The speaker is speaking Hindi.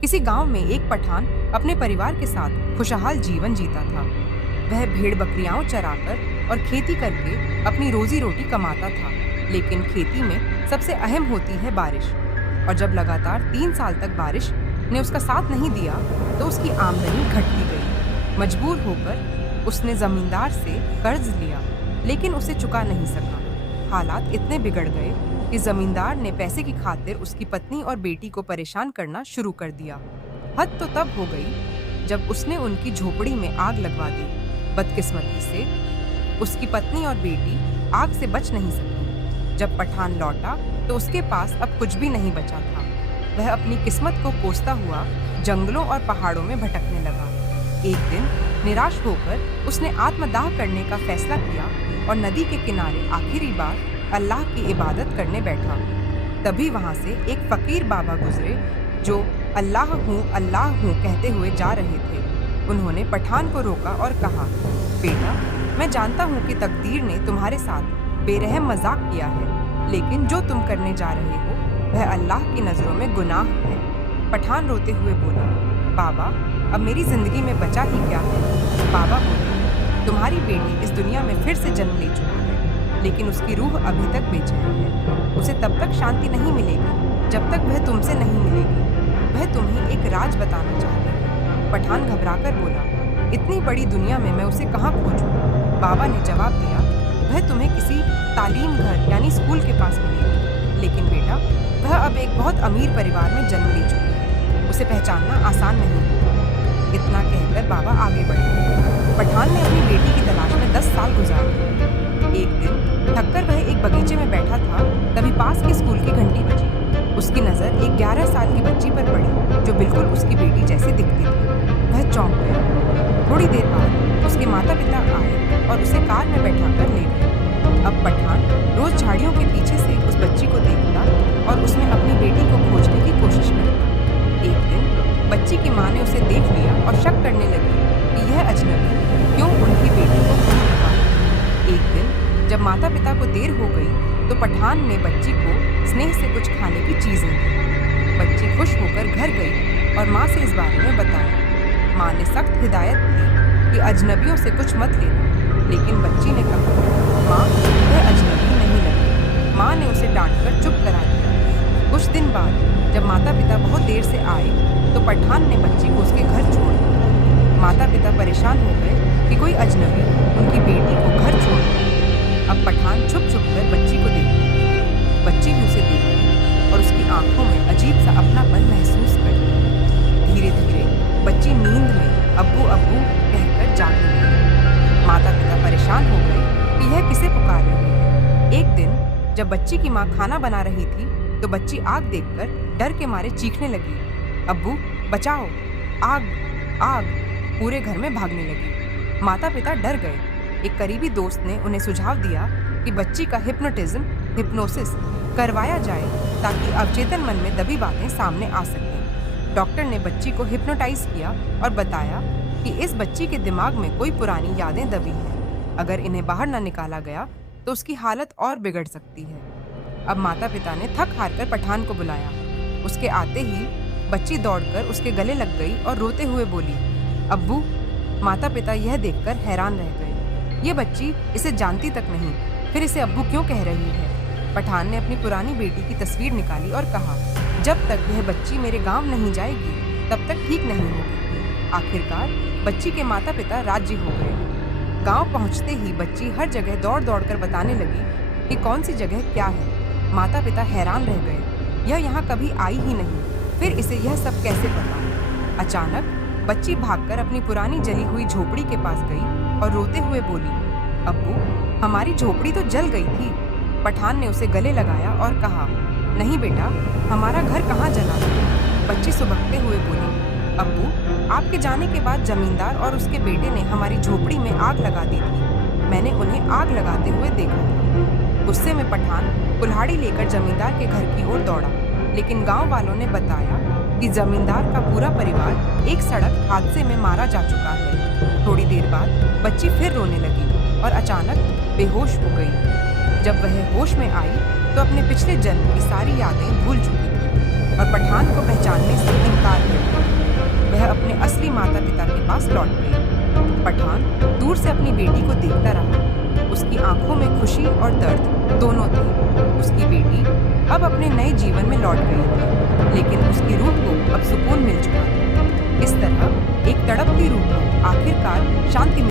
किसी गांव में एक पठान अपने परिवार के साथ खुशहाल जीवन जीता था। वह भेड़ बकरियां चराकर और खेती करके अपनी रोजी रोटी कमाता था। लेकिन खेती में सबसे अहम होती है बारिश, और जब लगातार 3 साल तक बारिश ने उसका साथ नहीं दिया तो उसकी आमदनी घटती गई। मजबूर होकर उसने जमींदार से कर्ज लिया, लेकिन उसे चुका नहीं सका। हालात इतने बिगड़ गए कि जमींदार ने पैसे की खातिर उसकी पत्नी और बेटी को परेशान करना शुरू कर दिया। हद तो तब हो गई जब उसने उनकी झोपड़ी में आग लगवा दी। बदकिस्मती से उसकी पत्नी और बेटी आग से बच नहीं सकी। जब पठान लौटा तो उसके पास अब कुछ भी नहीं बचा था। वह अपनी किस्मत को कोसता हुआ जंगलों और पहाड़ों में भटकने लगा। एक दिन निराश होकर उसने आत्मदाह करने का फैसला किया और नदी के किनारे आखिरी बार अल्लाह की इबादत करने बैठा। तभी वहां से एक फकीर बाबा गुजरे जो अल्लाह हूँ कहते हुए जा रहे थे। उन्होंने पठान को रोका और कहा, बेटा, मैं जानता हूँ कि तकदीर ने तुम्हारे साथ बेरहम मजाक किया है, लेकिन जो तुम करने जा रहे हो वह अल्लाह की नज़रों में गुनाह है। पठान रोते हुए बोला, बाबा, अब मेरी जिंदगी में बचा ही क्या है। बाबा बोले, तुम्हारी बेटी इस दुनिया में फिर से जन्म ले चुकी है, लेकिन उसकी रूह अभी तक बेचैन है। उसे तब तक शांति नहीं मिलेगी जब तक वह तुमसे नहीं मिलेगी। वह तुम्हें एक राज बताना चाहती है। पठान घबराकर बोला, इतनी बड़ी दुनिया में मैं उसे कहाँ खोजूं? बाबा ने जवाब दिया, वह तुम्हें किसी तालीम घर यानी स्कूल के पास मिलेगी। लेकिन बेटा, वह अब एक बहुत अमीर परिवार में जन्म ले चुकी है, उसे पहचानना आसान नहीं होगा। इतना कहकर बाबा आगे बढ़े। पठान ने अपनी बेटी की तलाश में 10 साल गुजार दिए। एक दिन थककर वह एक बगीचे में बैठा था, तभी पास के स्कूल की घंटी बजी। उसकी नज़र एक 11 साल की बच्ची पर पड़ी जो बिल्कुल उसकी बेटी जैसी दिखती थी। वह चौंक गया। थोड़ी देर बाद उसके माता पिता आए और उसे कार में बैठाकर ले गए। अब पठान रोज झाड़ियों के पीछे से उस बच्ची को देखता और उसमें अपनी बेटी को खोजने की कोशिश करता। एक दिन बच्ची की माँ ने उसे देख लिया और शक करने लगी कि यह अजनबी क्यों उनकी बेटी को ढूंढ रहा है। एक दिन जब माता पिता को देर हो गई तो पठान ने बच्ची को स्नेह से कुछ खाने की चीजें दी। बच्ची खुश होकर घर गई और माँ से इस बारे में बताया। माँ ने सख्त हिदायत दी कि अजनबियों से कुछ मत लेना, लेकिन बच्ची ने कहा, माँ, वह अजनबी नहीं लगी। माँ ने उसे डांटकर चुप करा दिया। कुछ दिन बाद जब माता पिता बहुत देर से आए तो पठान ने बच्ची को उसके घर छोड़ दिया। माता पिता परेशान हो गए कि कोई अजनबी उनकी बेटी को घर छोड़ दिया। अब पठान छुप छुप कर बच्ची को देखती। बच्ची भी उसे देखती और उसकी आंखों में अजीब सा अपनापन महसूस करती। धीरे धीरे बच्ची नींद में अब्बू अब्बू कहकर जागने लगी। माता पिता परेशान हो गए कि यह किसे पुकार रही है। एक दिन जब बच्ची की माँ खाना बना रही थी तो बच्ची आग देखकर डर के मारे चीखने लगी, अब्बू बचाओ, आग आग। पूरे घर में भागने लगी। माता पिता डर गए। एक करीबी दोस्त ने उन्हें सुझाव दिया कि बच्ची का हिप्नोसिस करवाया जाए ताकि अवचेतन मन में दबी बातें सामने आ सकें। डॉक्टर ने बच्ची को हिप्नोटाइज किया और बताया कि इस बच्ची के दिमाग में कोई पुरानी यादें दबी हैं। अगर इन्हें बाहर न निकाला गया तो उसकी हालत और बिगड़ सकती है। अब माता पिता ने थक हार कर पठान को बुलाया। उसके आते ही बच्ची दौड़कर उसके गले लग गई और रोते हुए बोली, अब्बू। माता पिता यह देखकर हैरान रह गए। ये बच्ची इसे जानती तक नहीं, फिर इसे अब्बू क्यों कह रही है। पठान ने अपनी पुरानी बेटी की तस्वीर निकाली और कहा, जब तक यह बच्ची मेरे गांव नहीं जाएगी तब तक ठीक नहीं होगी। आखिरकार बच्ची के माता पिता राजी हो गए। गांव पहुंचते ही बच्ची हर जगह दौड़ दौड़ कर बताने लगी कि कौन सी जगह क्या है। माता पिता हैरान रह गए, यह यहाँ कभी आई ही नहीं, फिर इसे यह सब कैसे पता। अचानक बच्ची भागकर अपनी पुरानी जली हुई झोपड़ी के पास गई और रोते हुए बोली, अब्बू, हमारी झोपड़ी तो जल गई थी। पठान ने उसे गले लगाया और कहा, नहीं बेटा, हमारा घर कहाँ जला। बच्ची सुबकते हुए बोली, अब्बू, आपके जाने के बाद जमींदार और उसके बेटे ने हमारी झोपड़ी में आग लगा दी थी। मैंने उन्हें आग लगाते हुए देखा था। गुस्से में पठान कुल्हाड़ी लेकर जमींदार के घर की ओर दौड़ा, लेकिन गांव वालों ने बताया कि जमींदार का पूरा परिवार एक सड़क हादसे में मारा जा चुका है। थोड़ी देर बाद बच्ची फिर रोने लगी और अचानक बेहोश हो गई। जब वह होश में आई तो अपने पिछले जन्म की सारी यादें भूल चुकी थी और पठान को पहचानने से इनकार कर दिया। पास लौट गई। पठान दूर से अपनी बेटी को देखता रहा। उसकी आंखों में खुशी और दर्द दोनों थे। उसकी बेटी अब अपने नए जीवन में लौट गई थी, लेकिन उसकी रूह को अब सुकून मिल चुका था। इस तरह एक तड़पती रूह को आखिरकार शांति